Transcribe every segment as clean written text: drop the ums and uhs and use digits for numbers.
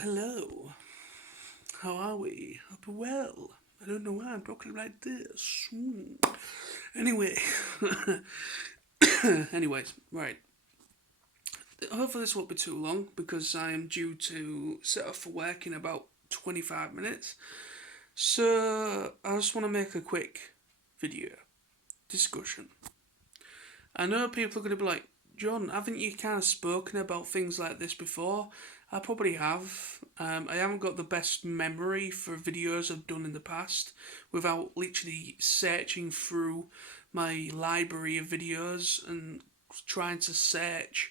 Hello. How are we? Hope you're well. I don't know why I'm talking like this. Anyway. Anyways, right. Hopefully this won't be too long because I am due to set off for work in about 25 minutes. So I just want to make a quick video discussion. I know people are going to be like, John, haven't you kind of spoken about things like this before? I probably have. I haven't got the best memory for videos I've done in the past without literally searching through my library of videos and trying to search.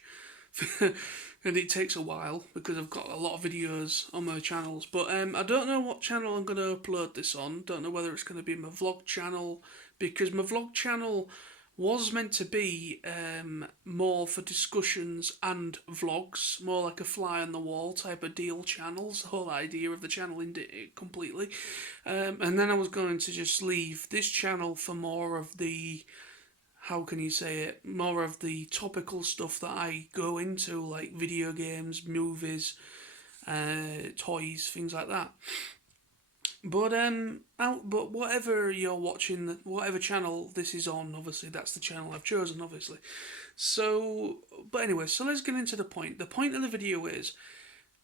And it takes a while because I've got a lot of videos on my channels. But I don't know what channel I'm going to upload this on. Don't know whether it's going to be my vlog channel because my vlog channel was meant to be more for discussions and vlogs, more like a fly on the wall type of deal channels, the whole idea of the channel completely. And then I was going to just leave this channel for more of the, how can you say it, more of the topical stuff that I go into, like video games, movies, toys, things like that. But whatever you're watching, whatever channel this is on, obviously that's the channel I've chosen, obviously. So, but anyway, so let's get into the point. The point of the video is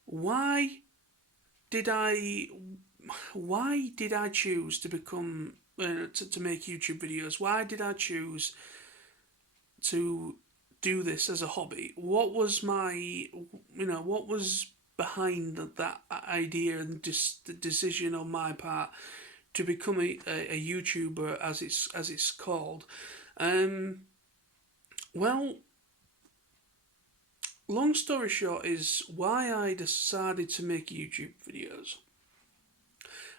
why did I, why did I choose to become to make YouTube videos? Why did I choose to do this as a hobby? What was what was behind that idea and just the decision on my part to become a YouTuber as it's called. Um, well, long story short is why I decided to make YouTube videos.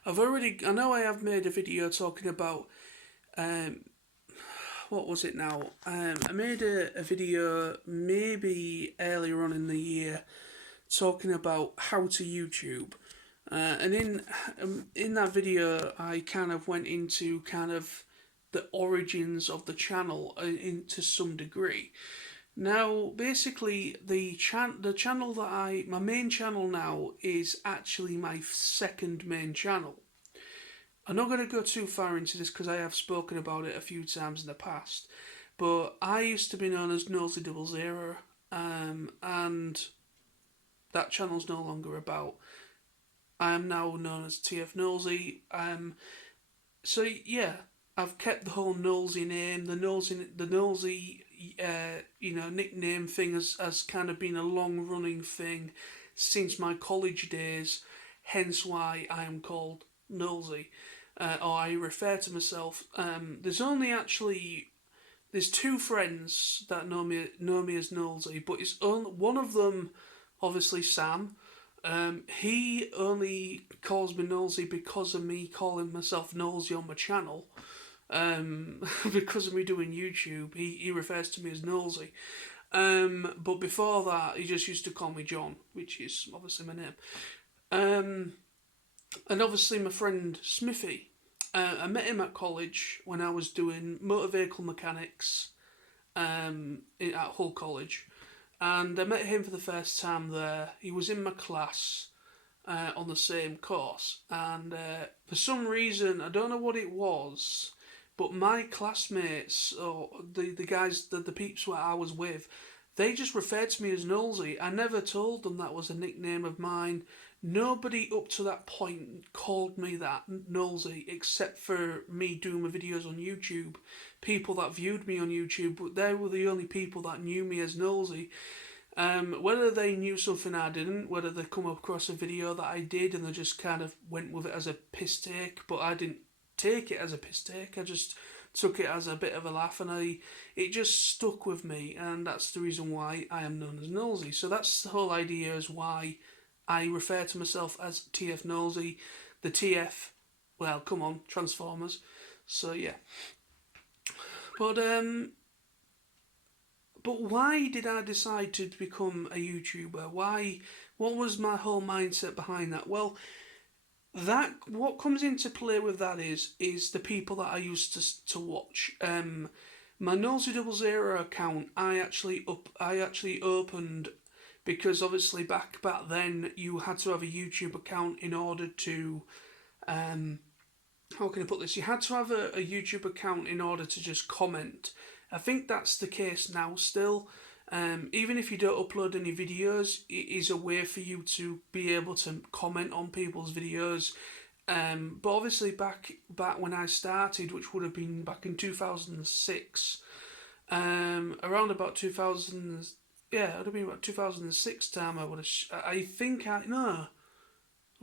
I know I have made a video talking about um, what was it now? I made a video maybe earlier on in the year talking about how to YouTube. And in that video, I kind of went into kind of the origins of the channel to some degree. Now, basically, the channel that my main channel now is actually my second main channel. I'm not going to go too far into this because I have spoken about it a few times in the past, but I used to be known as Nosey00, and that channel's no longer about. I am now known as TF Nosey. So yeah, I've kept the whole Nosey name. The Nosey, nickname thing has kind of been a long running thing since my college days. Hence why I am called Nosey, or I refer to myself. There's two friends that know me as Nosey, but it's only one of them. Obviously, Sam. He only calls me Nosey because of me calling myself Nosey on my channel. Because of me doing YouTube, he refers to me as Nosey. But before that, he just used to call me John, which is obviously my name. And obviously my friend Smithy. I met him at college when I was doing motor vehicle mechanics at Hull College. And I met him for the first time there. He was in my class on the same course. And for some reason, I don't know what it was, but my classmates, or the guys, the peeps that I was with, they just referred to me as Nosey. I never told them that was a nickname of mine. Nobody up to that point called me that, Nosey, except for me doing my videos on YouTube. People that viewed me on YouTube, but they were the only people that knew me as Nosey. Whether they knew something I didn't, whether they come across a video that I did and they just kind of went with it as a piss take, but I didn't take it as a piss take. I just took it as a bit of a laugh, and it just stuck with me, and that's the reason why I am known as Nosey. So that's the whole idea, is why I refer to myself as TF Nosey. The TF, well, come on, Transformers. So yeah. But why did I decide to become a YouTuber? Why? What was my whole mindset behind that? Well, that what comes into play with that is the people that I used to watch. My Nosey00 account, I actually opened because obviously back then you had to have a YouTube account in order to how can I put this? You had to have a YouTube account in order to just comment. I think that's the case now still. Even if you don't upload any videos, it is a way for you to be able to comment on people's videos. But obviously back when I started, which would have been back in 2006, around about 2000, yeah, it would have been about 2006 time. I would have. I think I no.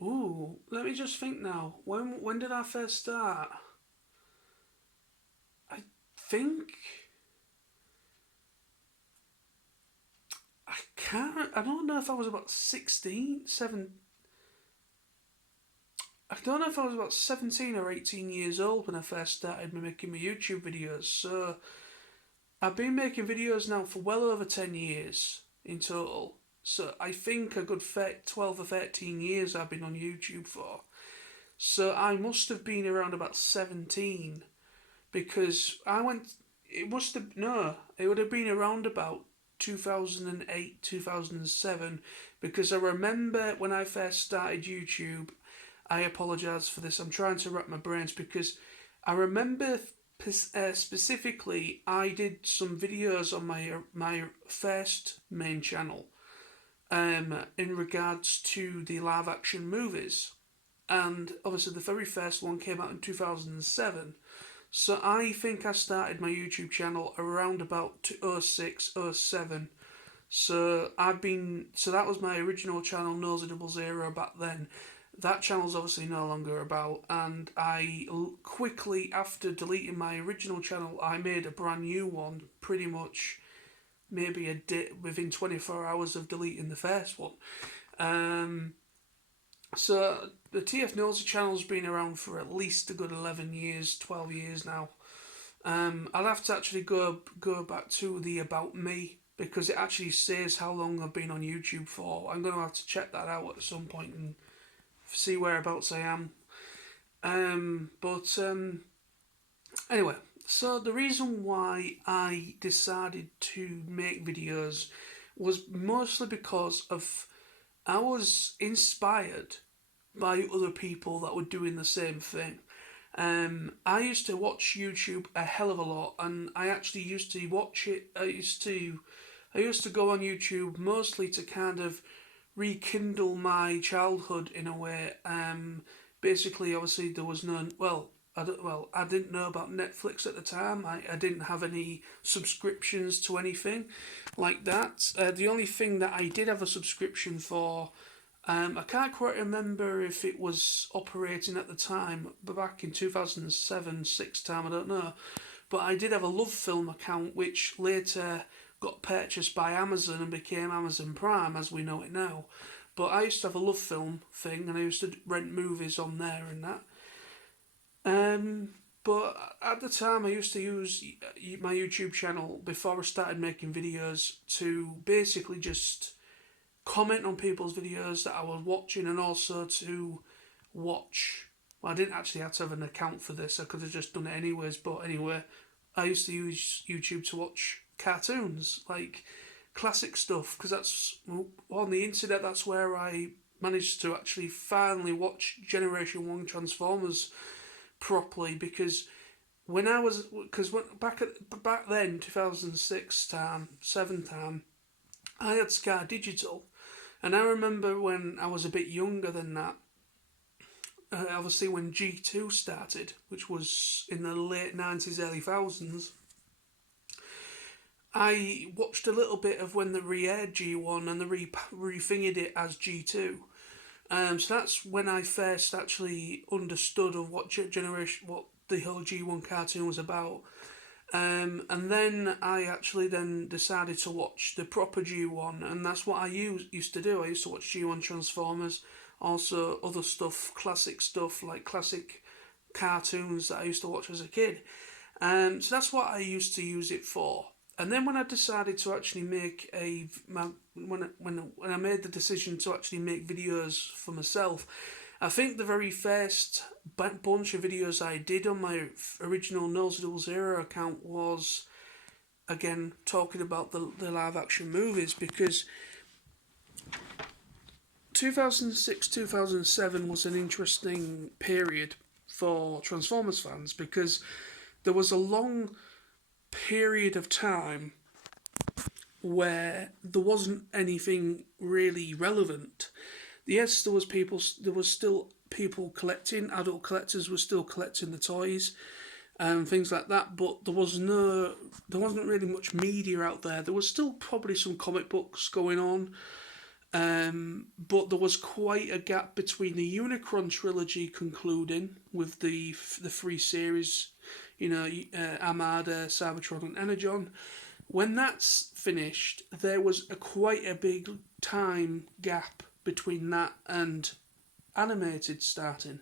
Ooh, let me just think now. When did I first start? I think I can't. I don't know if I was about 16, 7. I don't know if I was about 17 or 18 years old when I first started making my YouTube videos. So I've been making videos now for well over 10 years in total. So I think a good 12 or 13 years I've been on YouTube for. So I must have been around about 17 because I went. It must have. No, it would have been around about 2008, 2007 because I remember when I first started YouTube. I apologise for this. I'm trying to wrap my brains because I remember specifically I did some videos on my first main channel in regards to the live action movies. And obviously, the very first one came out in 2007. So I think I started my YouTube channel around about 06, 07. So that was my original channel, Nosy00 back then. That channel's obviously no longer about, and I quickly, after deleting my original channel, I made a brand new one, pretty much maybe a day within 24 hours of deleting the first one. So the TF Nosy channel's been around for at least a good 11 years, 12 years now. I'll have to actually go back to the About Me because it actually says how long I've been on YouTube for. I'm going to have to check that out at some point and see whereabouts I am. Anyway, so the reason why I decided to make videos was mostly because of I was inspired by other people that were doing the same thing. I used to watch YouTube a hell of a lot, and I actually used to watch it. I used to go on YouTube mostly to kind of rekindle my childhood in a way. Basically, obviously, there was no I didn't know about Netflix at the time. I didn't have any subscriptions to anything like that. The only thing that I did have a subscription for, I can't quite remember if it was operating at the time, but back in 2007, 6 time, I don't know. But I did have a Love Film account, which later got purchased by Amazon and became Amazon Prime as we know it now. But I used to have a Love Film thing, and I used to rent movies on there and that. But at the time, I used to use my YouTube channel before I started making videos to basically just comment on people's videos that I was watching, and also to watch. Well, I didn't actually have to have an account for this. I could have just done it anyways. But anyway, I used to use YouTube to watch cartoons, like classic stuff, because that's on the internet. That's where I managed to actually finally watch Generation 1 Transformers properly, because back then 2006 time, 7 time, I had Sky Digital, and I remember when I was a bit younger than that, obviously when G2 started, which was in the late 90s, early thousands, I watched a little bit of when they re-aired G1 and they re-fingered it as G2. So that's when I first actually understood of what the whole G1 cartoon was about. And then I actually then decided to watch the proper G1, and that's what I used to do. I used to watch G1 Transformers, also other stuff, classic stuff like classic cartoons that I used to watch as a kid. So that's what I used to use it for. And then when I decided to actually when I made the decision to actually make videos for myself, I think the very first bunch of videos I did on my original Nosy00 account was, again, talking about the live action movies, because 2006, 2007 was an interesting period for Transformers fans because there was a long period of time where there wasn't anything really relevant. Yes, there was still people collecting, adult collectors were still collecting the toys and things like that, but there wasn't really much media out there. There was still probably some comic books going on, but there was quite a gap between the Unicron trilogy concluding with the three series, Armada, Cybertron, and Energon. When that's finished, there was quite a big time gap between that and animated starting.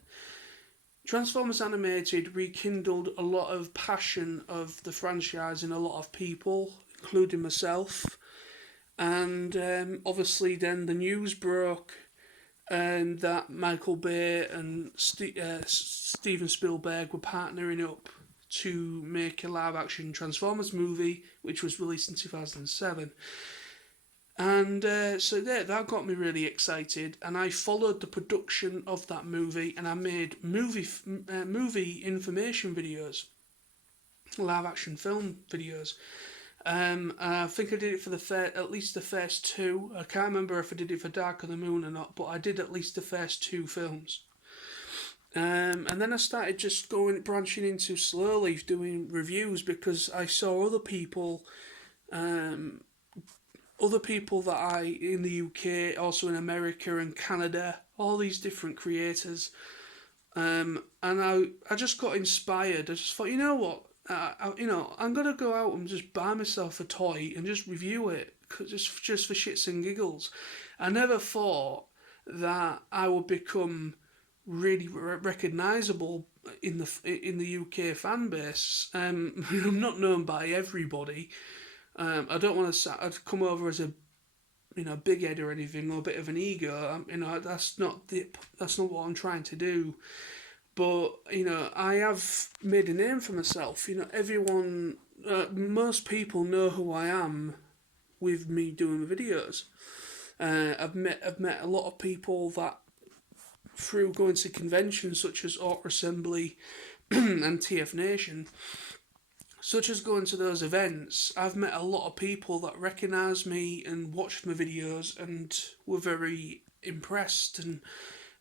Transformers Animated rekindled a lot of passion of the franchise in a lot of people, including myself. And obviously, then the news broke, and that Michael Bay and Steven Spielberg were partnering up to make a live-action Transformers movie, which was released in 2007. And so that got me really excited, and I followed the production of that movie, and I made movie information videos, live action film videos. I think I did it for at least the first two. I can't remember if I did it for Dark of the Moon or not, but I did at least the first two films. And then I started just branching into slowly doing reviews because I saw other people that in the UK, also in America and Canada, all these different creators, and I just got inspired. I just thought, you know what, I'm gonna go out and just buy myself a toy and just review it, just for shits and giggles. I never thought that I would become really recognisable in the UK fan base. I'm not known by everybody. I don't want to. I'd come over as a, big head or anything, or a bit of an ego. That's not what I'm trying to do. But I have made a name for myself. Everyone, most people know who I am with me doing the videos. I've met a lot of people that through going to conventions such as Auto Assembly and TF Nation. Such as going to those events, I've met a lot of people that recognise me and watched my videos and were very impressed, and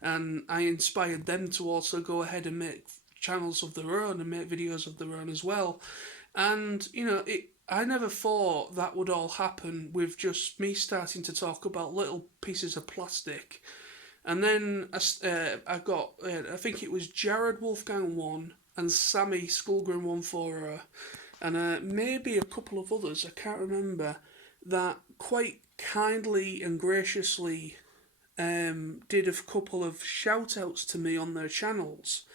I inspired them to also go ahead and make channels of their own and make videos of their own as well. And I never thought that would all happen with just me starting to talk about little pieces of plastic. And then I got, I think it was Jared Wolfgang 1 and Sammy Skullgrim 140, and maybe a couple of others, I can't remember, that quite kindly and graciously did a couple of shout-outs to me on their channels.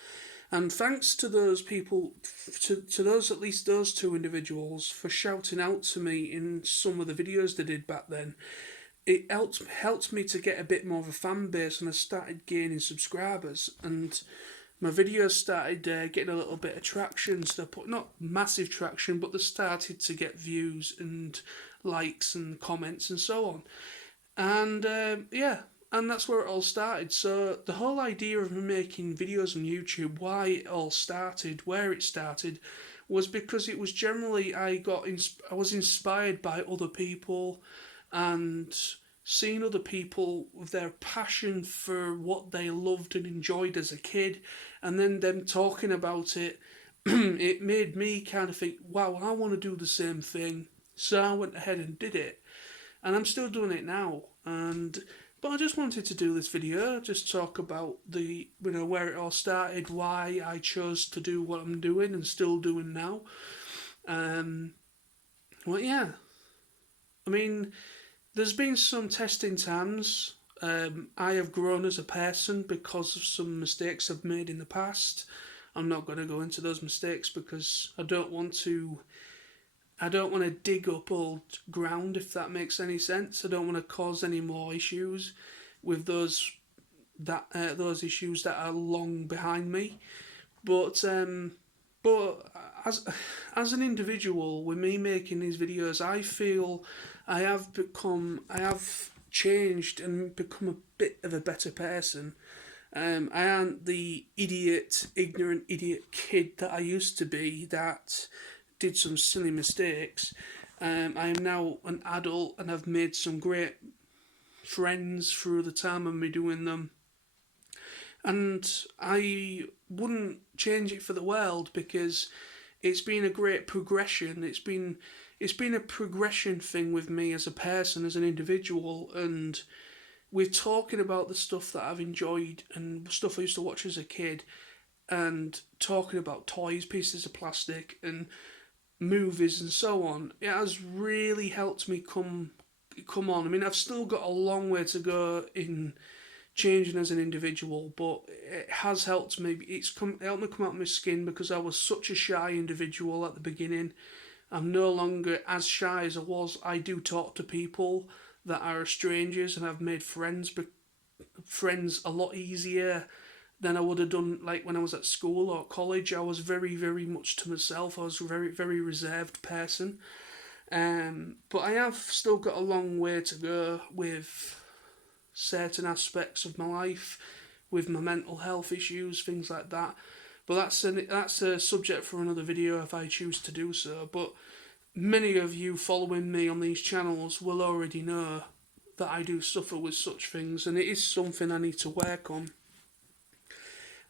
And thanks to those people, to those, at least those two individuals, for shouting out to me in some of the videos they did back then. It helped me to get a bit more of a fan base, and I started gaining subscribers, and my videos started getting a little bit of traction. So not massive traction, but they started to get views and likes and comments and so on. And and that's where it all started. So the whole idea of me making videos on YouTube, why it all started, where it started, was because it was generally I was inspired by other people, and seeing other people with their passion for what they loved and enjoyed as a kid, and then them talking about it, it made me kind of think, wow, I want to do the same thing. So I went ahead and did it, and I'm still doing it now. But I just wanted to do this video, just talk about where it all started, why I chose to do what I'm doing and still doing now. Well, yeah. I mean, there's been some testing times. I have grown as a person because of some mistakes I've made in the past. I'm not going to go into those mistakes because I don't want to dig up old ground, if that makes any sense. I don't want to cause any more issues with those issues that are long behind me. But as an individual, with me making these videos, I feel I have changed and become a bit of a better person. I aren't the ignorant idiot kid that I used to be that did some silly mistakes. I am now an adult and I've made some great friends through the time of me doing them. And I wouldn't change it for the world because it's been a great progression. It's been a progression thing with me as a person, as an individual, and we're talking about the stuff that I've enjoyed and stuff I used to watch as a kid, and talking about toys, pieces of plastic, and movies and so on. It has really helped me come on. I mean, I've still got a long way to go in changing as an individual, but it has helped me. It helped me come out of my skin because I was such a shy individual at the beginning. I'm no longer as shy as I was. I do talk to people that are strangers, and I've made friends a lot easier than I would have done like when I was at school or college. I was very, very much to myself. I was a very, very reserved person. But I have still got a long way to go with certain aspects of my life, with my mental health issues, things like that. But that's a subject for another video if I choose to do so. But many of you following me on these channels will already know that I do suffer with such things, and it is something I need to work on.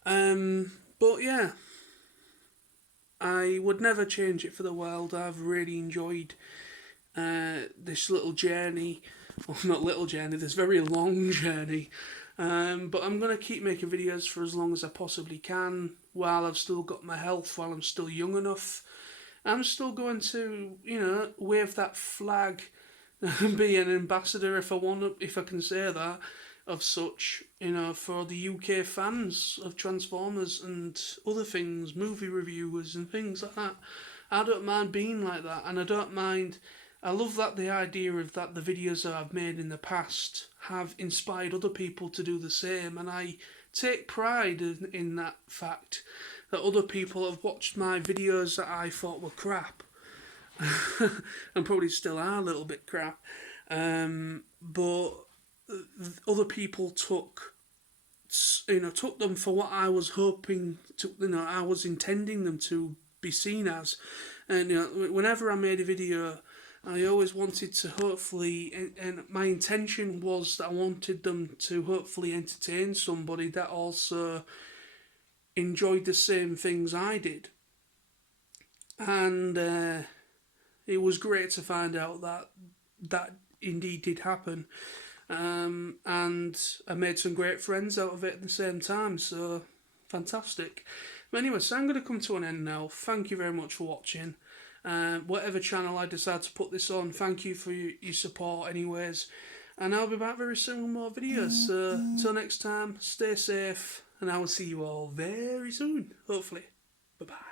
But yeah, I would never change it for the world. I've really enjoyed this little journey. Well, not little journey, this very long journey. But I'm going to keep making videos for as long as I possibly can, while I've still got my health, while I'm still young enough. I'm still going to, wave that flag and be an ambassador if I can say that, of such, for the UK fans of Transformers and other things, movie reviewers and things like that. I don't mind being like that, and I love that the idea of that the videos that I've made in the past have inspired other people to do the same, and I take pride in that fact that other people have watched my videos that I thought were crap, and probably still are a little bit crap, but other people took them for what I was hoping to, I was intending them to be seen as. And whenever I made a video, I always wanted to hopefully, and my intention was that I wanted them to hopefully entertain somebody that also enjoyed the same things I did. And it was great to find out that indeed did happen. And I made some great friends out of it at the same time, so fantastic. But anyway, so I'm going to come to an end now. Thank you very much for watching. Whatever channel I decide to put this on, thank you for your support anyways. And I'll be back very soon with more videos. So until next time, stay safe, and I will see you all very soon, hopefully. Bye-bye.